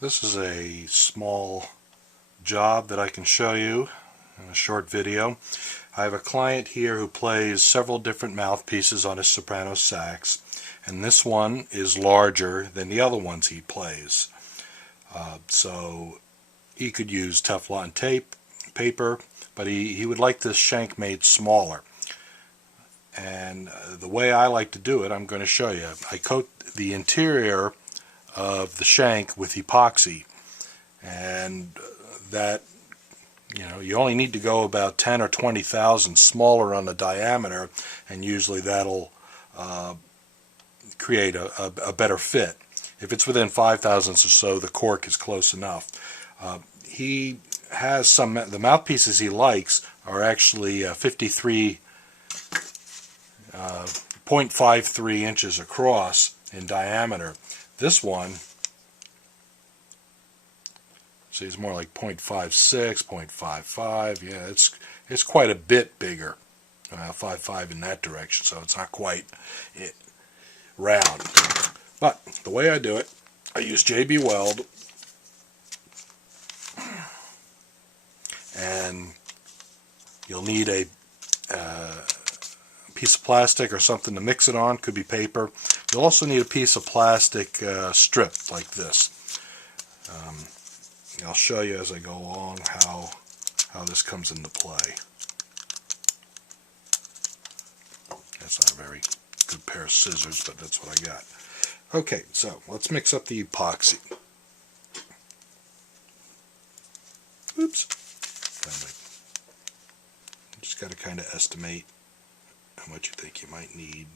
This is a small job that I can show you in a short video. I have a client here who plays several different mouthpieces on his soprano sax, and this one is larger than the other ones he plays. So he could use Teflon tape, paper, but he would like this shank made smaller. And the way I like to do it, I'm going to show you. I coat the interior of the shank with epoxy, and that, you only need to go about 10 or 20 thousandths smaller on the diameter, and usually that'll create a better fit. If it's within 5 thousandths or so, the cork is close enough. He has the mouthpieces he likes are actually 0.53 inches across in diameter. This one, see, it's more like 0.56, 0.55. Yeah, it's quite a bit bigger. 5.5 in that direction, so it's not quite round. But the way I do it, I use JB Weld, and you'll need a piece of plastic or something to mix it on. Could be paper. You'll also need a piece of plastic strip like this. I'll show you as I go along how this comes into play. That's not a very good pair of scissors, but that's what I got. Okay, so let's mix up the epoxy. Oops. You just got to kind of estimate how much you think you might need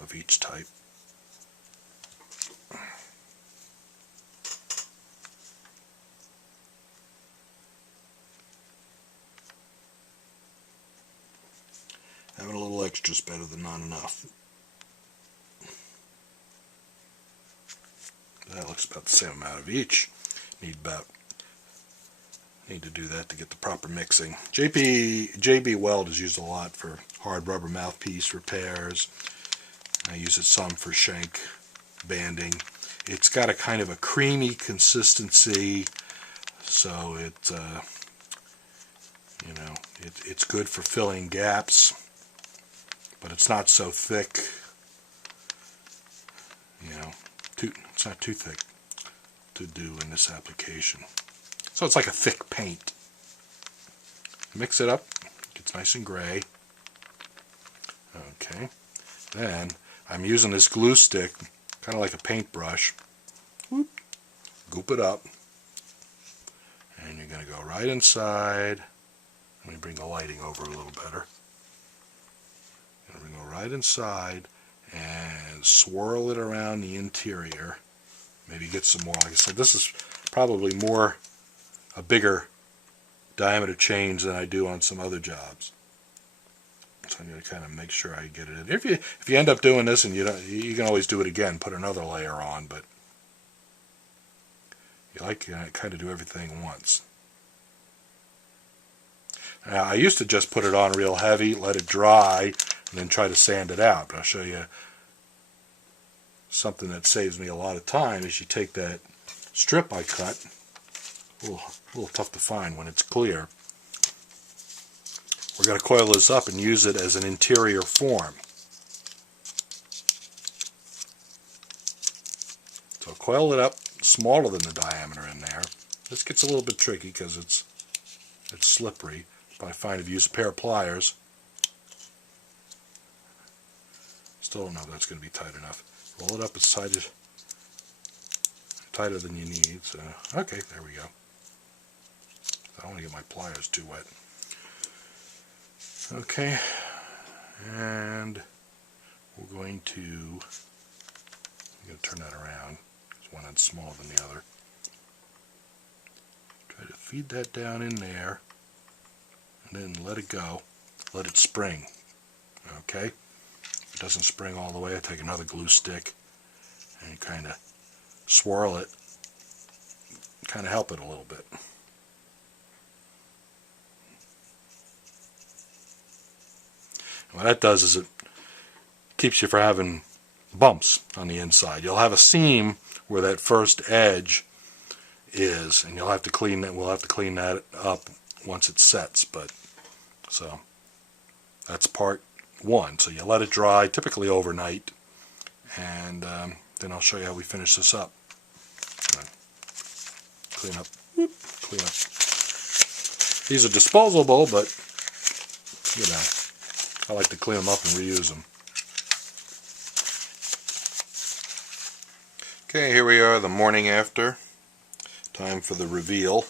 of each type. Having a little extra is better than not enough. That looks about the same amount of each. Need to do that to get the proper mixing. JB Weld is used a lot for hard rubber mouthpiece repairs. I use it some for shank banding. It's got a kind of a creamy consistency, so it's good for filling gaps, but it's not so thick. It's not too thick to do in this application. So it's like a thick paint. Mix it up, it gets nice and gray. Okay, then I'm using this glue stick, kind of like a paintbrush. Whoop, goop it up, and you're going to go right inside. Let me bring the lighting over a little better. You're going to go right inside and swirl it around the interior. Maybe get some more. Like I said, this is probably a bigger diameter change than I do on some other jobs. So I'm going to kind of make sure I get it in. If you end up doing this and you can always do it again, put another layer on, but you like to kind of do everything once. Now, I used to just put it on real heavy, let it dry, and then try to sand it out. But I'll show you something that saves me a lot of time. Is you take that strip I cut, a little tough to find when it's clear. We're going to coil this up and use it as an interior form. So coil it up smaller than the diameter in there. This gets a little bit tricky because it's slippery, but I find if you use a pair of pliers, still don't know if that's going to be tight enough. Roll it up as tighter than you need. So, okay, there we go. I don't want to get my pliers too wet. Okay, and we're going to turn that around because one end's smaller than the other. Try to feed that down in there, and then let it go. Let it spring. Okay. If it doesn't spring all the way, I take another glue stick and kind of swirl it, kind of help it a little bit. And what that does is it keeps you from having bumps on the inside. You'll have a seam where that first edge is, and you'll have to clean that. We'll have to clean that up once it sets. But so that's part one. So you let it dry, typically overnight, and then I'll show you how we finish this up. Clean up, clean up. These are disposable, but you know, I like to clean them up and reuse them. Okay, here we are the morning after. Time for the reveal.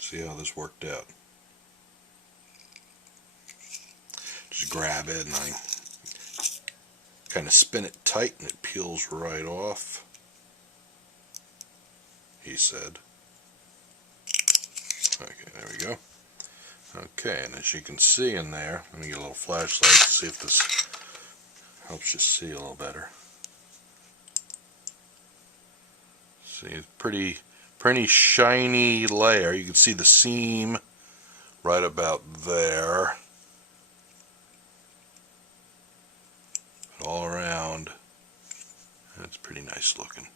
See how this worked out. Just grab it and I kind of spin it tight and it peels right off, he said. Okay, there we go. Okay, and as you can see in there, let me get a little flashlight to see if this helps you see a little better. See, it's pretty shiny layer. You can see the seam right about there. All around, and it's pretty nice looking.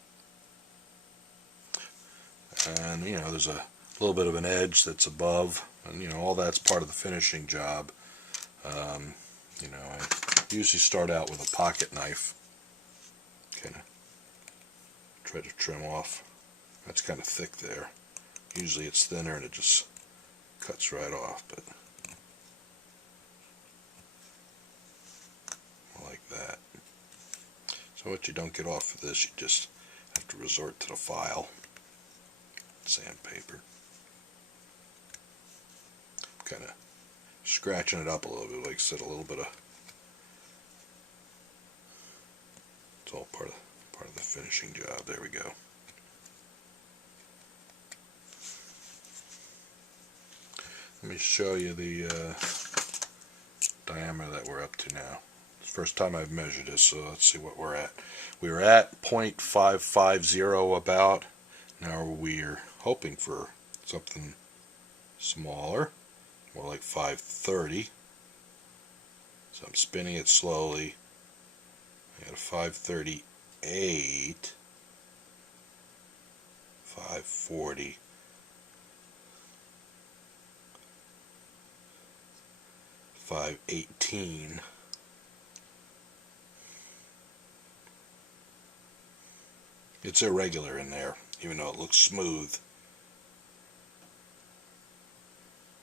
And you know, there's a little bit of an edge that's above, and you know, all that's part of the finishing job. You know, I usually start out with a pocket knife, kind of try to trim off. That's kind of thick there. Usually it's thinner and it just cuts right off, but like that. So what you don't get off of this, you just have to resort to the file, sandpaper. Kind of scratching it up a little bit, like I said, a little bit of. It's all part of the finishing job. There we go. Let me show you the diameter that we're up to now. It's the first time I've measured this, so let's see what we're at. We were at 0.550 about. Now we're hoping for something smaller, more like 530. So I'm spinning it slowly. I got a 538, 540. 518. It's irregular in there, even though it looks smooth.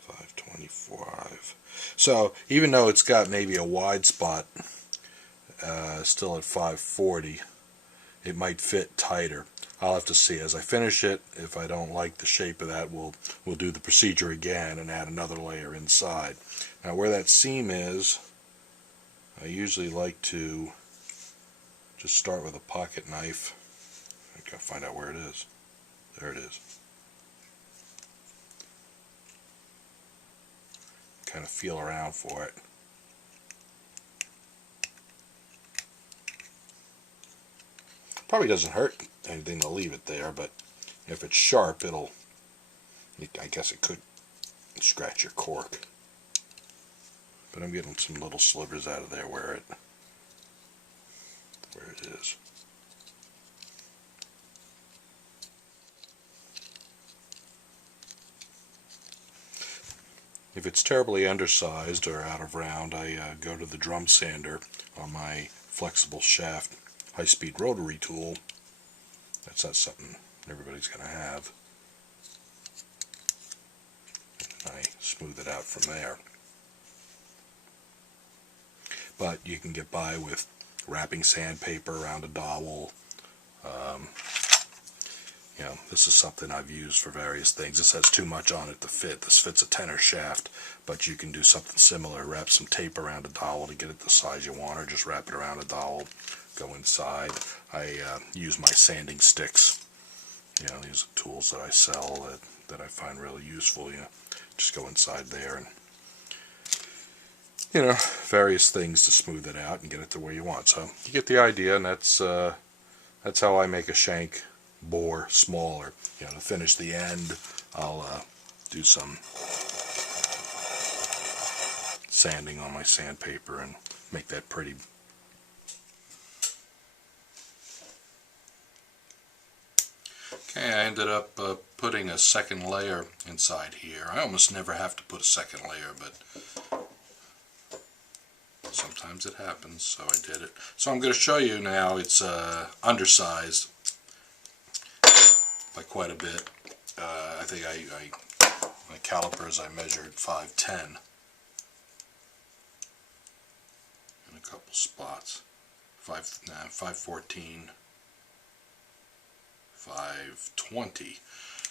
525. So even though it's got maybe a wide spot, still at 540, it might fit tighter. I'll have to see as I finish it. If I don't like the shape of that, we'll do the procedure again and add another layer inside. Now where that seam is, I usually like to just start with a pocket knife. I gotta find out where it is. There it is. Kind of feel around for it. Probably doesn't hurt anything to leave it there, but if it's sharp, I guess it could scratch your cork. But I'm getting some little slivers out of there where it is. If it's terribly undersized or out of round, I go to the drum sander on my flexible shaft high-speed rotary tool. That's not something everybody's going to have. And I smooth it out from there. But you can get by with wrapping sandpaper around a dowel. You know, this is something I've used for various things. This has too much on it to fit. This fits a tenor shaft, but you can do something similar. Wrap some tape around a dowel to get it the size you want, or just wrap it around a dowel, go inside. I use my sanding sticks. You know, these are tools that I sell that I find really useful. You know, just go inside there and, you know, various things to smooth it out and get it to where you want. So you get the idea, and that's how I make a shank bore smaller. You know, to finish the end, I'll do some sanding on my sandpaper and make that pretty Okay, I ended up putting a second layer inside here. I almost never have to put a second layer, but sometimes it happens, so I did it. So I'm going to show you now. It's undersized by quite a bit. I think my calipers I measured 5'10" in a couple spots. 5'14", 5'20".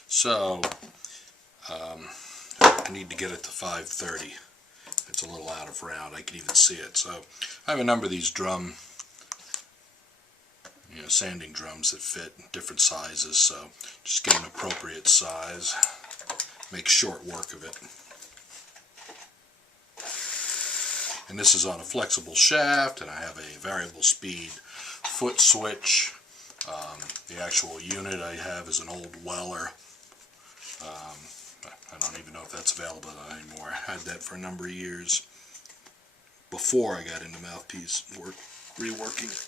So I need to get it to 5'30". It's a little out of round. I can even see it. So I have a number of these sanding drums that fit in different sizes. So just get an appropriate size. Make short work of it. And this is on a flexible shaft, and I have a variable speed foot switch. The actual unit I have is an old Weller. I don't even know if that's available anymore. I had that for a number of years before I got into Mouthpiece reworking it.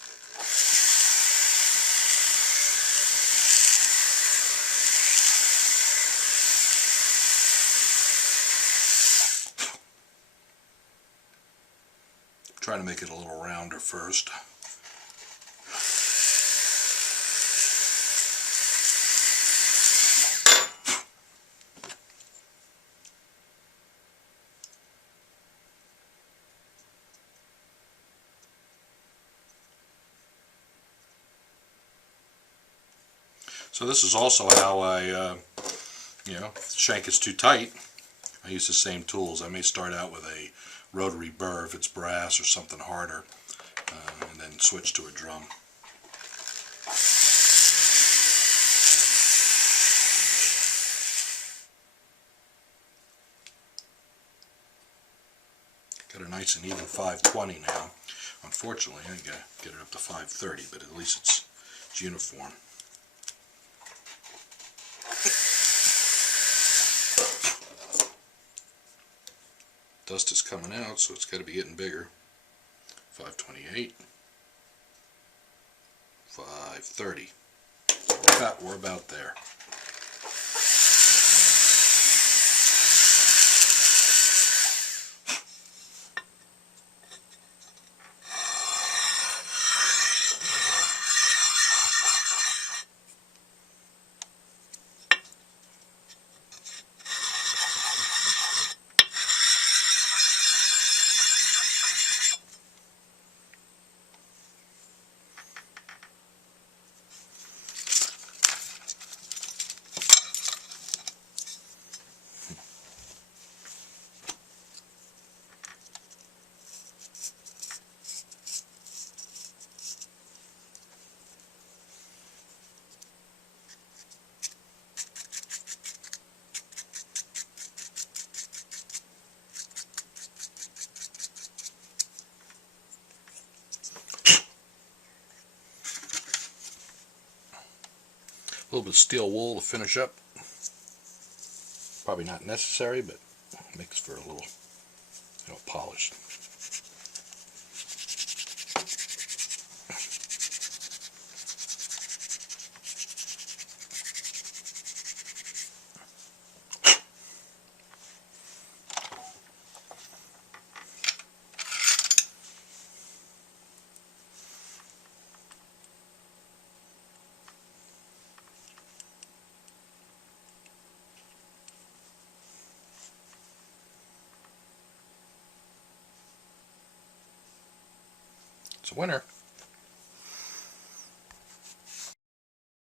Trying to make it a little rounder first. So this is also how I, if the shank is too tight, I use the same tools. I may start out with a rotary burr if it's brass or something harder, and then switch to a drum. Got a nice and even 5'20" now. Unfortunately, I gotta get it up to 5'30", but at least it's uniform. Dust is coming out, so it's got to be getting bigger. 5'28", 5'30". We're about there. A little bit of steel wool to finish up. Probably not necessary, but makes for a little, polish. It's a winner.